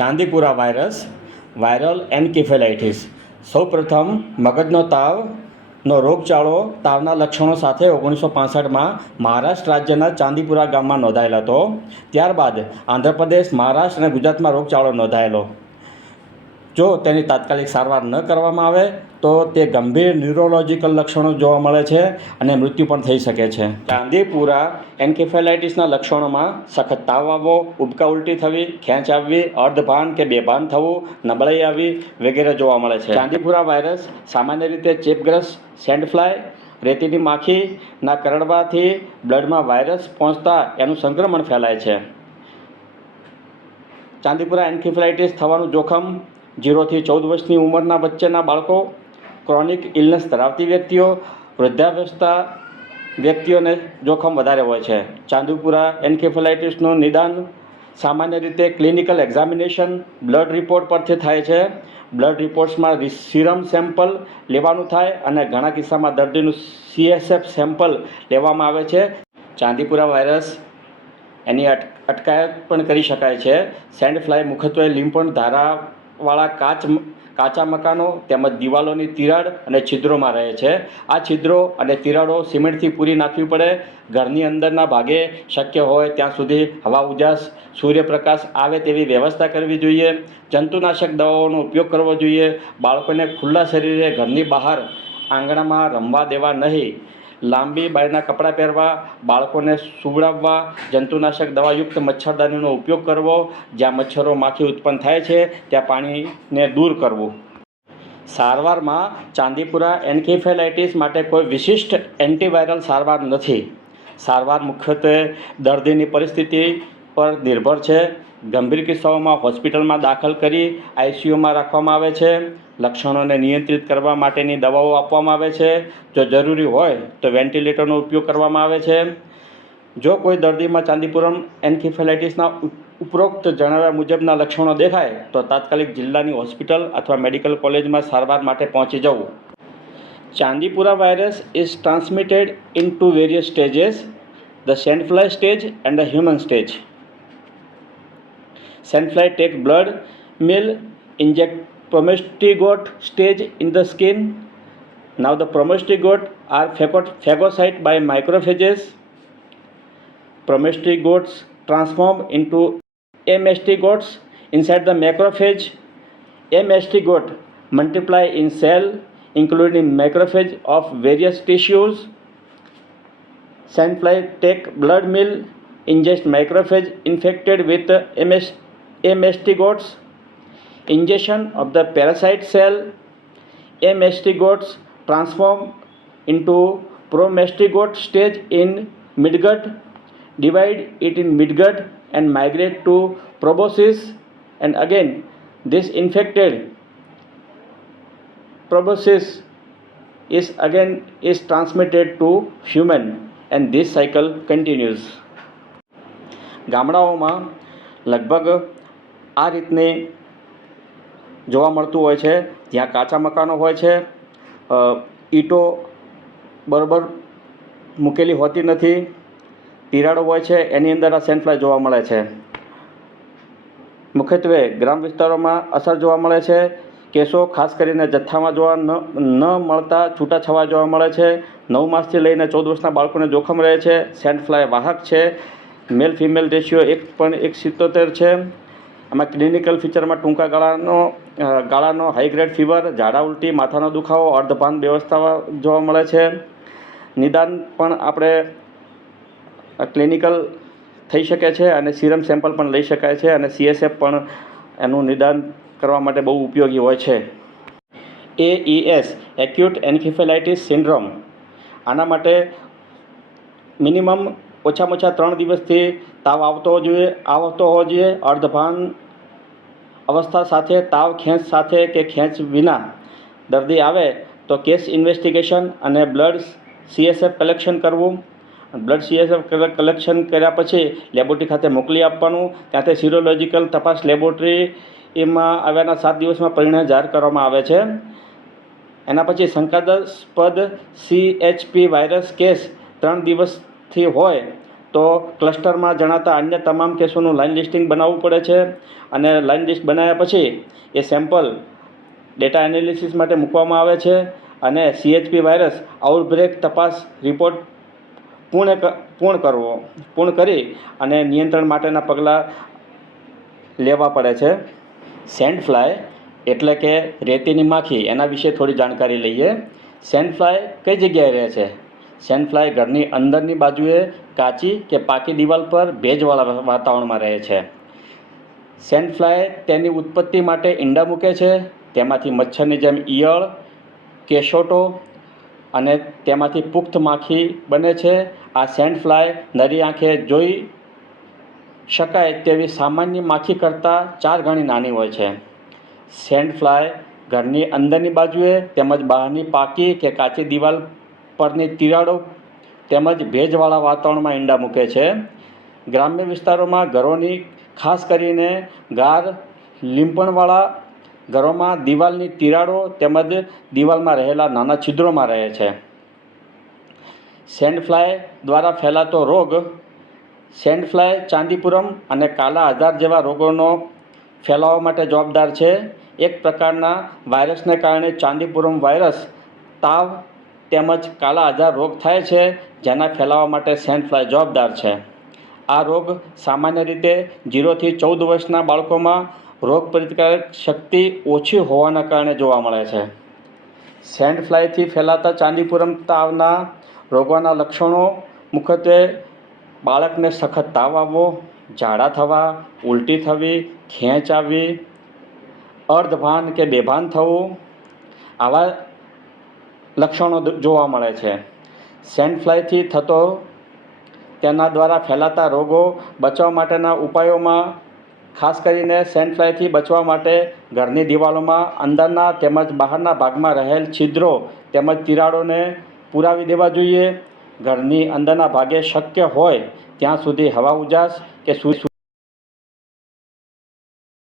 Chandipura virus, viral એન્કેફેલાઇટિસ. સૌપ્રથમ મગજનો તાવનો રોગચાળો તાવના લક્ષણો સાથે ઓગણીસો પાસઠમાં મહારાષ્ટ્ર રાજ્યના ચાંદીપુરા ગામમાં નોંધાયેલો હતો. ત્યારબાદ આંધ્રપ્રદેશ, મહારાષ્ટ્ર અને ગુજરાતમાં રોગચાળો નોંધાયેલો. જો તેની તાત્કાલિક સારવાર ન કરવામાં આવે, તો તે ગંભીર ન્યુરોલોજીકલ લક્ષણો જોવા મળે છે અને મૃત્યુ પણ થઈ શકે છે. ચાંદીપુરા એન્કેફેલાઇટિસના લક્ષણોમાં સખત તાવ આવવો, ઉબકા ઉલટી થવી, ખેંચ આવવી, અર્ધભાન કે બેભાન થવું, નબળાઈ આવવી વગેરે જોવા મળે છે. ચાંદીપુરા વાયરસ સામાન્ય રીતે ચેપગ્રસ્ત, સેન્ડફ્લાય, રેતીની માખીના કરડવાથી બ્લડમાં વાયરસ પહોંચતા એનું સંક્રમણ ફેલાય છે. ચાંદીપુરા એન્કેફેલાઇટિસ થવાનું જોખમ જીરોથી ચૌદ વર્ષની ઉંમરના વચ્ચેના બાળકો ક્રોનિક ઇલનેસ ધરાવતી વ્યક્તિઓ, વૃદ્ધાવસ્થા વ્યક્તિઓને જોખમ વધારે હોય છે. ચાંદુપુરા એન્કેફેલાઇટિસનું નિદાન સામાન્ય રીતે ક્લિનિકલ એક્ઝામિનેશન, બ્લડ રિપોર્ટ પરથી થાય છે. બ્લડ રિપોર્ટ્સમાં સિરમ સેમ્પલ લેવાનું થાય અને ઘણા કિસ્સામાં દર્દીનું સીએસએફ સેમ્પલ લેવામાં આવે છે. ચાંદીપુરા વાયરસ એની અટ, અટકાયત પણ કરી શકાય છે. સેન્ડ ફ્લાય મુખ્યત્વે લીંપણ ધારાવાળા કાચ કાચા મકાનો તેમજ દિવાલોની તિરાડ અને છિદ્રોમાં રહે છે. આ છિદ્રો અને તિરાડો સિમેન્ટથી પૂરી નાખવી પડે. ઘરની અંદરના ભાગે શક્ય હોય ત્યાં સુધી હવા ઉજાસ, સૂર્યપ્રકાશ આવે તેવી વ્યવસ્થા કરવી જોઈએ. જંતુનાશક દવાઓનો ઉપયોગ કરવો જોઈએ. બાળકોને ખુલ્લા શરીરે ઘરની બહાર આંગણામાં રમવા દેવા નહીં. લાંબી બાયના કપડાં પહેરવા, બાળકોને સુવડાવવા, જંતુનાશક દવાયુક્ત મચ્છરદાનીનો ઉપયોગ કરવો, જ્યાં મચ્છરો માખી ઉત્પન્ન થાય છે, ત્યાં પાણીને દૂર કરવું. સારવારમાં ચાંદીપુરા એન્કેફેલાઇટિસ માટે કોઈ વિશિષ્ટ એન્ટીવાયરલ સારવાર નથી. સારવાર મુખ્યત્વે દર્દીની પરિસ્થિતિ પર નિર્ભર છે. ગંભીર કિસ્સાઓમાં હોસ્પિટલમાં દાખલ કરી આઈસીયુમાં રાખવામાં આવે છે. લક્ષણોને નિયંત્રિત કરવા માટેની દવાઓ આપવામાં આવે છે. જો જરૂરી હોય તો વેન્ટિલેટરનો ઉપયોગ કરવામાં આવે છે. જો કોઈ દર્દીમાં ચાંદીપુરમ એન્કેફેલાઇટિસના ઉપરોક્ત જણાવ્યા મુજબના લક્ષણો દેખાય, તો તાત્કાલિક જિલ્લાની હોસ્પિટલ અથવા મેડિકલ કોલેજમાં સારવાર માટે પહોંચી જવું. Chandipura virus is transmitted in two various stages the sandfly stage and the human stage Sandfly take blood meal, inject promiscuous stage in the skin. Now the promiscuous are phagocyte by macrophages. Promiscuous transform into amastigotes inside the macrophage. Amastigote multiply in cell including macrophage of various tissues. Sandfly take blood meal, ingest macrophage infected with MS, amastigotes, ingestion of the parasite cell, amastigotes transform into promastigote stage in midgut, divide it in midgut and migrate to proboscis and again this infected proboscis is again is transmitted to human and this cycle continues ગામડાઓમાં લગભગ આ રીતની જોવા મળતું હોય છે. જ્યાં કાચા મકાનો હોય છે. ઈંટો બરોબર મૂકેલી હોતી નથી. તિરાડો હોય છે. એની અંદર આ સેન્ડફ્લાય જોવા મળે છે. મુખ્યત્વે ગ્રામ વિસ્તારોમાં અસર જોવા મળે છે. કેસો ખાસ કરીને જથ્થામાં જોવા ન મળતા છૂટાછવા જોવા મળે છે. નવ માસથી લઈને ચૌદ વર્ષના બાળકોને જોખમ રહે છે. સેન્ડફ્લાય વાહક છે. મેલ ફિમેલ રેશિયો એક પણ એક સિત્તોતેર છે. આમાં ક્લિનિકલ ફીચરમાં ટૂંકા ગાળાનો ગાળાનો હાઈગ્રેડ ફીવર ઝાડા ઉલટી, માથાનો દુખાવો અર્ધભાન વ્યવસ્થા જોવા મળે છે. નિદાન પણ આપણે ક્લિનિકલ થઈ શકે છે અને સિરમ સેમ્પલ પણ લઈ શકાય છે અને સીએસએફ પણ એનું નિદાન કરવા માટે બહુ ઉપયોગી હોય છે. એઈએસ એક્યુટ એન્ફિફેલાઇટિસ સિન્ડ્રોમ આના માટે મિનિમમ ઓછામાં ઓછા ત્રણ દિવસથી તાવ આવતો જોઈએ, આવતો હોવો જોઈએ, અર્ધભાન અવસ્થા સાથે, તાવ ખેંચ સાથે કે ખેંચ વિના દર્દી આવે તો કેસ ઇન્વેસ્ટિગેશન અને બ્લડ સીએસએફ કલેક્શન કરવું. બ્લડ સીએસએફ કલેક્શન કર્યા પછી લેબોરેટરી ખાતે મોકલી આપવાનું. ત્યાંથી સિરોલોજીકલ તપાસ લેબોરેટરી એમાં આવ્યાના સાત દિવસમાં પરિણામ જાહેર કરવામાં આવે છે. એના પછી શંકાસ્પદ સીએચપી વાયરસ કેસ ત્રણ દિવસથી હોય તો ક્લસ્ટરમાં જણાતા અન્ય તમામ કેસોનું લાઇન લિસ્ટિંગ બનાવવું પડે છે અને લાઇન લિસ્ટ બનાવ્યા પછી એ સેમ્પલ ડેટા એનાલિસિસ માટે મૂકવામાં આવે છે અને સીએચપી વાયરસ આઉટબ્રેક તપાસ રિપોર્ટ પૂર્ણ પૂર્ણ કરવો, પૂર્ણ કરી અને નિયંત્રણ માટેના પગલાં લેવા પડે છે. સેન્ડ ફ્લાય એટલે કે રેતીની માખી એના વિશે થોડી જાણકારી લઈએ. સેન્ડ ફ્લાય કઈ જગ્યાએ રહે છે? સેન્ડ ફ્લાય ઘરની અંદરની બાજુએ કાચી કે પાકી દિવાલ પર ભેજવાળા વાતાવરણમાં રહે છે. સેન્ડ ફ્લાય તેની ઉત્પત્તિ માટે ઈંડા મૂકે છે. તેમાંથી મચ્છરની જેમ ઈયળ, કેશોટો અને તેમાંથી પુખ્ત માખી બને છે. આ સેન્ડફ્લાય નરી આંખે જોઈ શકાય તેવી સામાન્ય માખી કરતાં ચાર ગણી નાની હોય છે. સેન્ડફ્લાય ઘરની અંદરની બાજુએ તેમજ બહારની પાકી કે કાચી દિવાલ પરની તિરાડો તેમજ ભેજવાળા વાતાવરણમાં ઈંડા મૂકે છે. ગ્રામ્ય વિસ્તારોમાં ઘરોની, ખાસ કરીને ગાર, લીંપણવાળા ઘરોમાં દિવાલની તિરાડો તેમજ દિવાલમાં રહેલા નાના છિદ્રોમાં રહે છે. સેન્ડફ્લાય દ્વારા ફેલાતો રોગ સેન્ડફ્લાય, ચાંદીપુરમ અને કાલા આધાર જેવા રોગોનો ફેલાવા માટે જવાબદાર છે. એક પ્રકારના વાયરસને કારણે ચાંદીપુરમ વાયરસ તાવ તેમજ કાલા આધાર રોગ થાય છે, જેના ફેલાવા માટે સેન્ડ ફ્લાય જવાબદાર છે. આ રોગ સામાન્ય રીતે જીરોથી ચૌદ વર્ષના બાળકોમાં રોગ પ્રતિકારક શક્તિ ઓછી હોવાના કારણે જોવા મળે છે. સેન્ડ ફ્લાયથી ફેલાતા ચાંદીપુરમ તાવના રોગોના લક્ષણો મુખ્યત્વે બાળકને સખત તાવ આવવો, ઝાડા થવા, ઉલટી થવી, ખેંચ આવવી, અર્ધભાન કે બેભાન થવું, આવા લક્ષણો જોવા મળે છે. સેન્ડ ફ્લાયથી થતો તેના દ્વારા ફેલાતા રોગો બચવા માટેના ઉપાયોમાં, ખાસ કરીને સેન્ડ ફ્લાયથી બચવા માટે ઘરની દિવાલોમાં, અંદરના તેમજ બહારના ભાગમાં રહેલ છિદ્રો તેમજ તિરાડોને પુરાવી દેવા જોઈએ. ઘરની અંદરના ભાગે શક્ય હોય ત્યાં સુધી હવા ઉજાસ કે સૂ